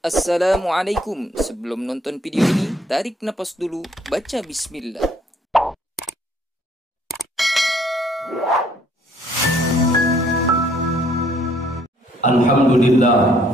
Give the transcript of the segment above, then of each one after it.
Assalamualaikum. Sebelum nonton video ini, tarik napas dulu, baca bismillah. Alhamdulillah.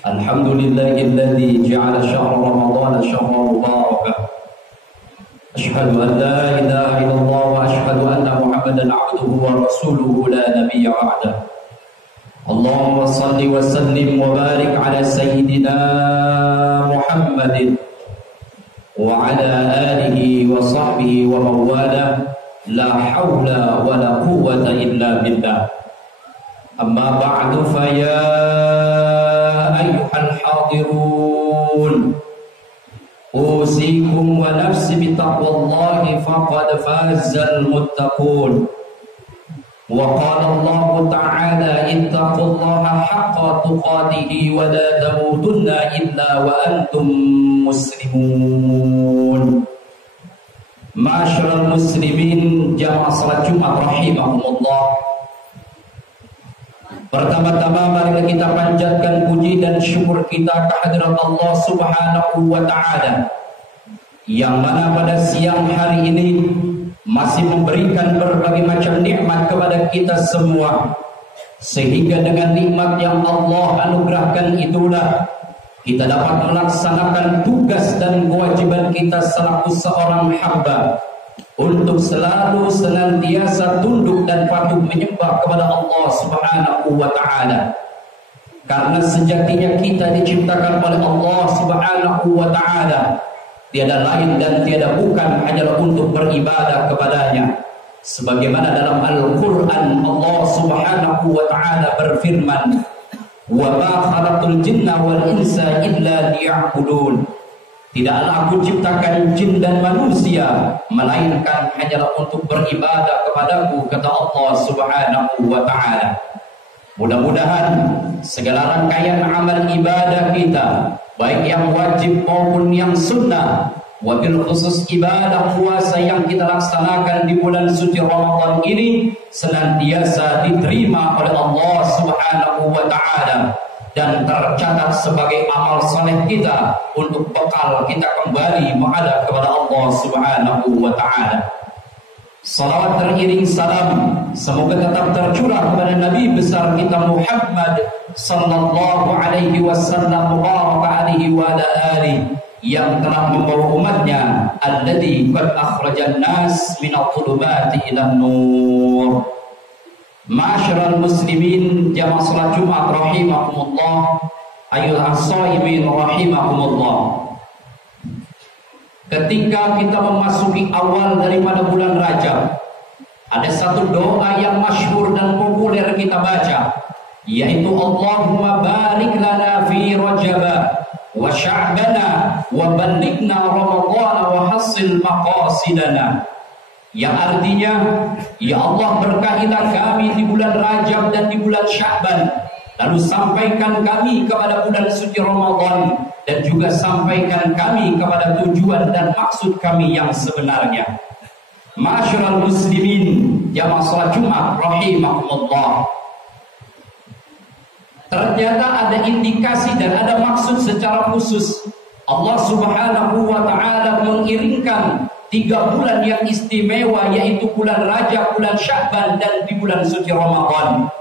Alhamdulillahilladzi ja'ala syahra Ramadan syahran mubarakan. Asyhadu an la ilaha illallah wa asyhadu anna Muhammadan 'abduhu wa rasuluhu la nabiyya ba'dah. Allahumma shalli wa sallim wa barik ala sayyidina Muhammadin wa ala alihi wa sahbihi wa mawala. La hawla wa la quwwata illa billah. Amma ba'du fa ya ayyuhal hadirun, usikum wa nafsi bitaqwallahi faqad fazal muttaqun. Wa qala Allah ta'ala ittaqullaha haqqa tuqatihi wa la tamutunna illa wa antum muslimun. Ma'asyiral muslimin, jamaah salat Jumat rahimakumullah. Pertama-tama marilah kita panjatkan puji dan syukur kita kehadirat Allah Subhanahu wa ta'ala, yang mana pada siang hari ini masih memberikan berbagai macam nikmat kepada kita semua, sehingga dengan nikmat yang Allah anugerahkan itulah kita dapat melaksanakan tugas dan kewajiban kita selaku seorang hamba untuk selalu senantiasa tunduk dan patuh menyembah kepada Allah Subhanahu wa ta'ala. Karena sejatinya kita diciptakan oleh Allah Subhanahu wa ta'ala, tiada lain dan tiada bukan hanyalah untuk beribadah kepadanya. Sebagaimana dalam Al-Quran Allah Subhanahu wa ta'ala berfirman, "Wa ma khalaqtul jinna wal insa illa liya'budun." Tidaklah aku ciptakan jin dan manusia melainkan hanyalah untuk beribadah kepadaku, kata Allah Subhanahu wa ta'ala. Mudah-mudahan segala rangkaian amal ibadah kita, baik yang wajib maupun yang sunnah, wabil khusus ibadah puasa yang kita laksanakan di bulan suci Ramadan ini, senantiasa diterima oleh Allah Subhanahu wa ta'ala dan tercatat sebagai amal saleh kita untuk bekal kita kembali menghadap kepada Allah Subhanahu wa ta'ala. Salawat teriring salam semoga tetap tercurah kepada Nabi besar kita Muhammad sallallahu alaihi wasallam wa ala alihi, yang telah membawa umatnya alladzi qad akhrajan nas minadh dhulumati ilan nur. Ma'asyiral muslimin, jamaah salat Jumat rahimakumullah, ayyuhas shaimin rahimakumullah. Ketika kita memasuki awal daripada bulan Rajab, ada satu doa yang masyhur dan populer kita baca, yaitu Allahumma barik lana fi Rajab wa Sya'bana wa ballighna Ramadhan wa hassil maqasidana. Yang artinya, ya Allah, berkahilah kami di bulan Rajab dan di bulan Sya'ban, lalu sampaikan kami kepada bulan suci Ramadan, dan juga sampaikan kami kepada tujuan dan maksud kami yang sebenarnya. Ma'asyiral muslimin, jamaah salat Jumat rahimakumullah. Ternyata ada indikasi dan ada maksud secara khusus Allah Subhanahu wa ta'ala mengiringkan 3 bulan yang istimewa, yaitu bulan Rajab, bulan Sya'ban, dan di bulan suci Ramadan.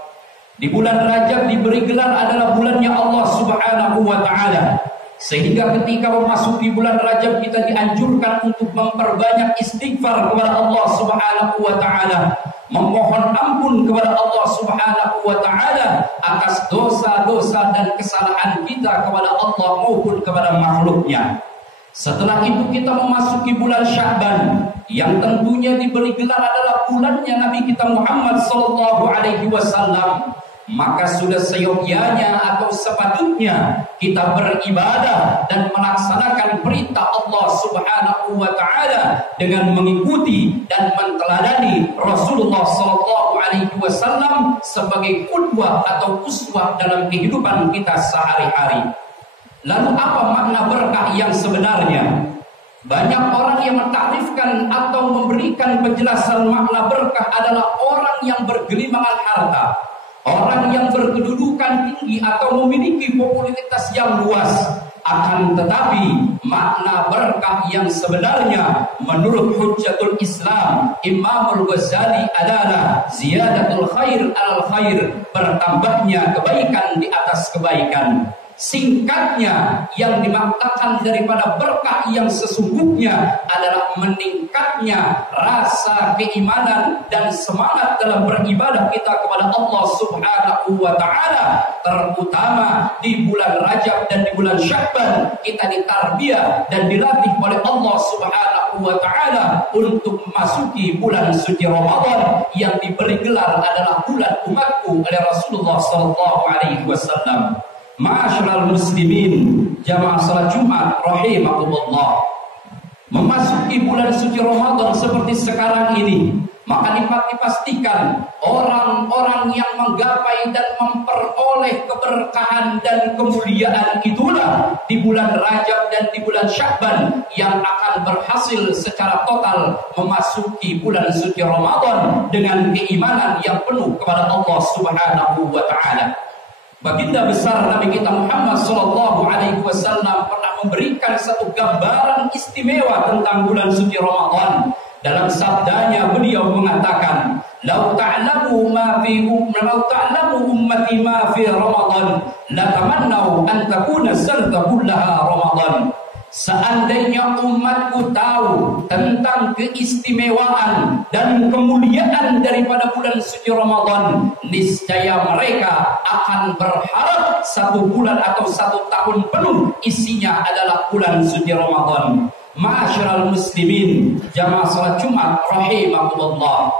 Di bulan Rajab diberi gelar adalah bulannya Allah Subhanahu wa ta'ala, sehingga ketika memasuki bulan Rajab kita dianjurkan untuk memperbanyak istighfar kepada Allah Subhanahu wa ta'ala, memohon ampun kepada Allah Subhanahu wa ta'ala atas dosa-dosa dan kesalahan kita kepada Allah maupun kepada makhluknya. Setelah itu kita memasuki bulan Sya'ban, yang tentunya diberi gelar adalah bulannya Nabi kita Muhammad sallallahu alaihi wasallam. Maka sudah seyogyanya atau sepatutnya kita beribadah dan melaksanakan perintah Allah Subhanahu wa ta'ala dengan mengikuti dan menteladani Rasulullah sallallahu alaihi wasallam sebagai qudwah atau uswah dalam kehidupan kita sehari-hari. Lalu apa makna berkah yang sebenarnya? Banyak orang yang mentakrifkan atau memberikan penjelasan makna berkah adalah orang yang bergelimangan harta, orang yang berkedudukan tinggi atau memiliki popularitas yang luas. Akan tetapi makna berkah yang sebenarnya menurut Hujjatul Islam Imamul Ghazali adalah ziyadatul khair alal khair, bertambahnya kebaikan di atas kebaikan. Singkatnya, yang dimaknakan daripada berkah yang sesungguhnya adalah meningkatnya rasa keimanan dan semangat dalam beribadah kita kepada Allah Subhanahu wa Ta'ala, terutama di bulan Rajab dan di bulan Sya'ban. Kita ditarbiyah dan dilatih oleh Allah Subhanahu wa Ta'ala untuk memasuki bulan suci Ramadan yang diberi gelar adalah bulan umatku oleh Rasulullah sallallahu alaihi wasallam. Ma'asyiral muslimin, jamaah salat Jumat rahimakumullah. Memasuki bulan suci Ramadan seperti sekarang ini, maka dipastikan orang-orang yang menggapai dan memperoleh keberkahan dan kemuliaan itulah di bulan Rajab dan di bulan Sya'ban yang akan berhasil secara total memasuki bulan suci Ramadan dengan keimanan yang penuh kepada Allah Subhanahu wa Ta'ala. Baginda besar Nabi kita Muhammad sallallahu alaihi wasallam pernah memberikan satu gambaran istimewa tentang bulan suci Ramadan. Dalam sabdanya beliau mengatakan, "Lau ta'lamu ummati ma fi Ramadan, la tamannau an takuna sanata kullaha Ramadan." Seandainya umatku tahu tentang keistimewaan dan kemuliaan daripada bulan suci Ramadan, niscaya mereka akan berharap satu bulan atau satu tahun penuh isinya adalah bulan suci Ramadan. Ma'asyiral muslimin, jamaah salat Jumat rahimakumullah.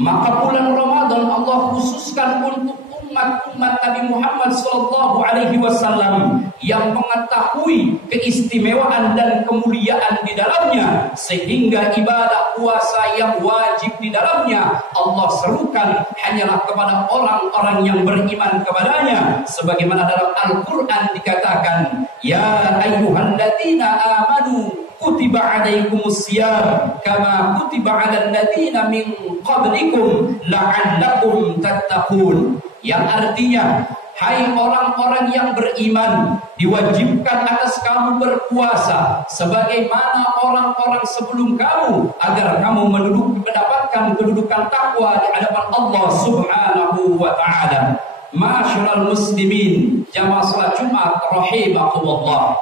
Maka bulan Ramadan Allah khususkan untuk umat Nabi Muhammad sallallahu alaihi wasallam yang mengetahui keistimewaan dan kemuliaan di dalamnya, sehingga ibadah puasa yang wajib di dalamnya Allah serukan hanyalah kepada orang-orang yang beriman kepadanya, sebagaimana dalam Al-Qur'an dikatakan, ya ayyuhalladzina amanu kutiba alaikumusiyam kama kutiba alal ladzina min qablikum la'allakum tattaqun. Yang artinya, hai orang-orang yang beriman, diwajibkan atas kamu berpuasa sebagaimana orang-orang sebelum kamu, agar kamu mendapatkan kedudukan takwa di hadapan Allah Subhanahu wa Ta'ala. Ma'asyiral muslimin, jamaah salat Jumat rahimakumullah.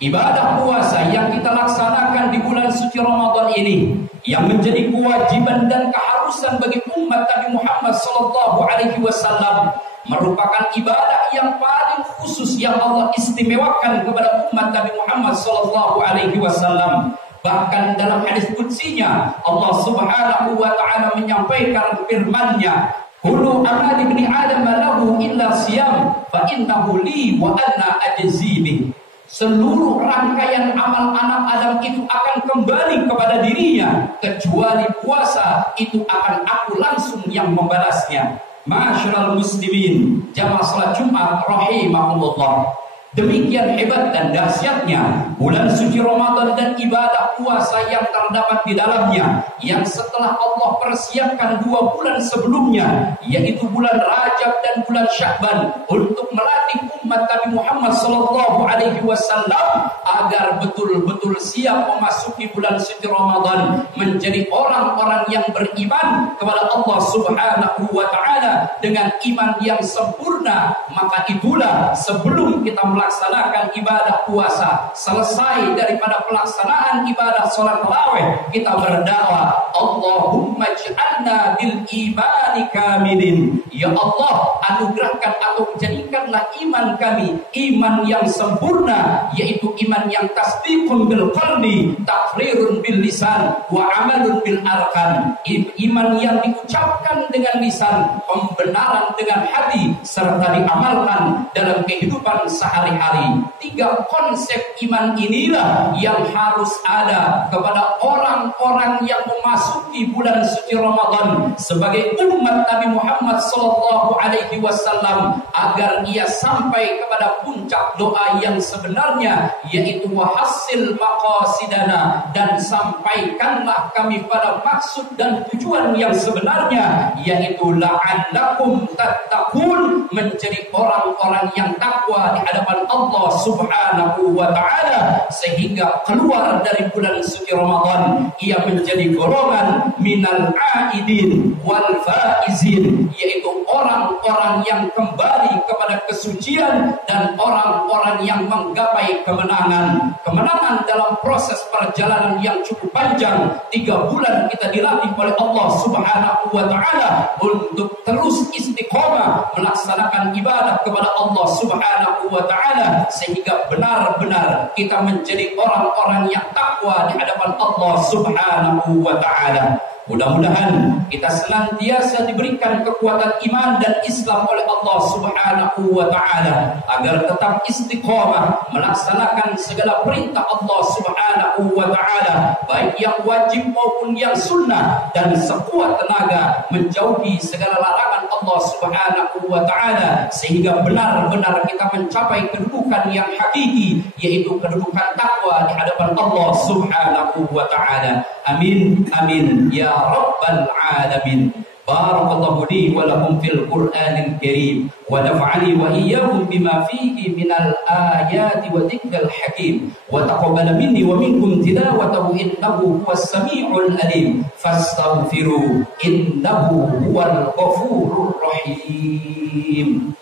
Ibadah puasa yang kita laksanakan di bulan suci Ramadan ini, yang menjadi kewajiban dan keharusan bagi umat Nabi Muhammad sallallahu alaihi wasallam, merupakan ibadah yang paling khusus yang Allah istimewakan kepada umat Nabi Muhammad sallallahu alaihi wasallam. Bahkan dalam hadis qudsinya Allah Subhanahu wa Ta'ala menyampaikan firman-Nya, kullu amali ibni adam lahu illa siyam fa innahu li wa ana ajzi bih. Seluruh rangkaian amal anak Adam itu akan kembali kepada dirinya, kecuali puasa itu akan aku langsung yang membalasnya. Ma'asyiral muslimin, jamaah salat Jumat rahimakumullah. Demikian hebat dan dahsyatnya bulan suci Ramadan dan ibadah puasa yang terdapat di dalamnya, yang setelah Allah persiapkan 2 bulan sebelumnya, yaitu bulan Rajab dan bulan Sya'ban, untuk melatih umat Nabi Muhammad sallallahu alaihi wasallam agar betul-betul siap memasuki bulan suci Ramadan menjadi orang-orang yang beriman kepada Allah Subhanahu wa Ta'ala dengan iman yang sempurna. Maka itulah sebelum kita melaksanakan ibadah puasa, selesai daripada pelaksanaan ibadah sholat tarawih, kita berdoa, Allahumma ij'alna bil imani kamilin. Ya Allah, anugerahkan atau jadikanlah iman kami iman yang sempurna, yaitu iman yang tasdiqun bil qalbi, taqrirun bil lisan, wa amalun bil arkan. Iman yang diucapkan dengan lisan, pembenaran dengan hati, serta diamalkan dalam kehidupan sehari berhari-hari. 3 konsep iman inilah yang harus ada kepada orang-orang yang memasuki bulan suci Ramadan sebagai umat Nabi Muhammad sallallahu alaihi wasallam, agar ia sampai kepada puncak doa yang sebenarnya, yaitu wahasil maqasidana, dan sampaikanlah kami pada maksud dan tujuan yang sebenarnya, yaitu la'allakum tattaqun, menjadi orang-orang yang takwa di hadapan Allah Subhanahu wa taala, sehingga keluar dari bulan suci Ramadan ia menjadi golongan minal aidin wal faizin, yaitu orang-orang yang kembali kepada kesucian dan orang-orang yang menggapai kemenangan. Kemenangan dalam proses perjalanan yang cukup panjang. 3 bulan kita dilatih oleh Allah Subhanahu wa taala untuk terus istiqomah melaksanakan ibadah kepada Allah Subhanahu wa taala, sehingga benar-benar kita menjadi orang-orang yang takwa di hadapan Allah Subhanahu wa taala. Mudah-mudahan kita senantiasa diberikan kekuatan iman dan Islam oleh Allah Subhanahu wa taala, agar tetap istiqomah melaksanakan segala perintah Allah Subhanahu wa taala, baik yang wajib maupun yang sunnah, dan sekuat tenaga menjauhi segala larangan Allah Subhanahu wa taala, sehingga benar-benar kita mencapai kedudukan yang hakiki, yaitu kedudukan takwa di hadapan Allah Subhanahu wa taala. Amin amin ya rabbal alamin. Barakallahu li wa lakum fil Qur'anil Karim wa nafa'ani wa iyyakum bima fihi minal ayati wa dzikril hakim wa taqabbal minni wa minkum tilawatahu innahu huwas samiul alim fastaghfiru innahu huwal ghafurur rahim.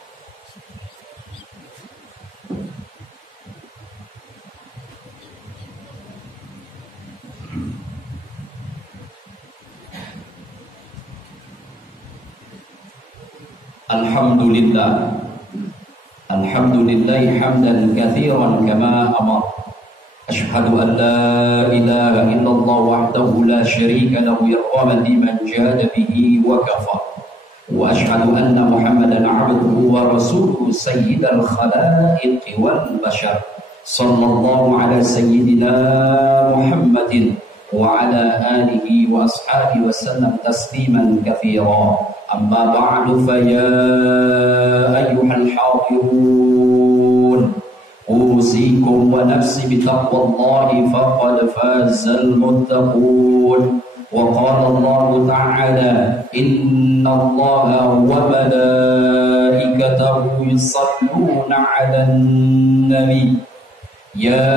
Alhamdulillah, alhamdulillah hamdan katsiran kama amar. Ashhadu an la ilaha illallah wahdahu la syarika lahu yarhamu liman jahada bihi wa kafar. Wa ashhadu anna Muhammadan 'abduhu wa rasuluhu sayyidal khalaiqi wal bashar. Sallallahu ala sayyidina Muhammadin wa ala alihi wa ashabihi wa sallam tasliman katsira. أما بعد فيا أيها الحاضرون أوصيكم ونفسي بتقوى الله فقد فاز المتقون. وقال الله تعالى إن الله وملائكته يصلون على النبي يا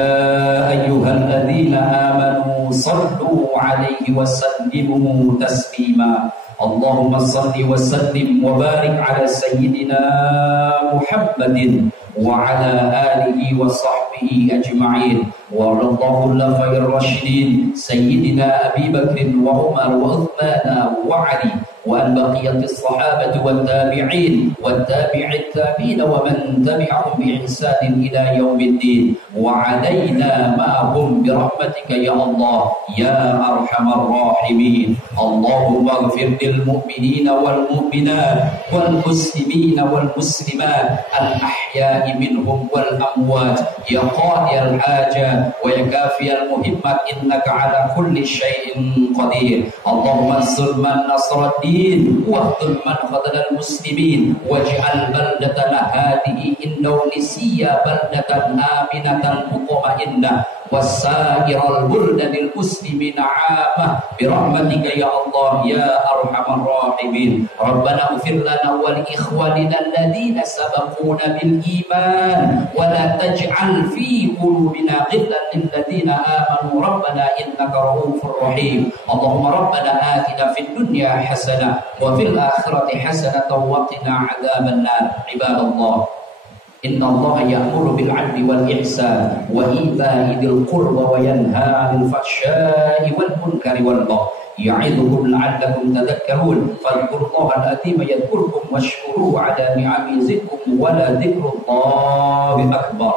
أيها الذين آمنوا صلوا عليه وسلموا تسليما. اللهم صل وسلم وبارك على سيدنا محمد وعلى آله وصحبه أجمعين. وارض اللهم خير الراشدين سيدنا أبي بكر وعمر وعثمان وعلي وأن بقية الصحابة والتابعين والتابع التابعين ومن تبعهم بإحسان إلى يوم الدين وعلينا معهم برحمتك يا الله يا أرحم الراحمين. اللهم اغفر للمؤمنين والمؤمنات والمسلمين والمسلمات الأحياء منهم والأموات يا قاضي الحاجات ويا كافي المهمات إنك على كل شيء قدير. اللهم انصر من نصر الدين واخذل من خذل المسلمين واجعل بلدتنا هذه إندونيسيا بلدة آمنة مطمئنة وسائر البلدان المسلمين عامة برحمتك يا الله يا أرحم الراحمين. ربنا اغفر لنا ولإخواننا الذين سبقونا بالإيمان ولا تجعل في قلوبنا غلا للذين آمنوا ربنا إنك رؤوف رحيم. اللهم ربنا آتنا في الدنيا حسنة وفي الآخرة حسنة وقنا عذاب النار. عباد الله إن الله يأمر بالعدل والإحسان وإيتاء ذي القربى وينهى عن الفحشاء والمنكر والبغي يعظكم لعلكم تذكرون. فاذكروا الله العظيم يذكركم واشكروه على نعمه يزدكم ولذكر الله أكبر.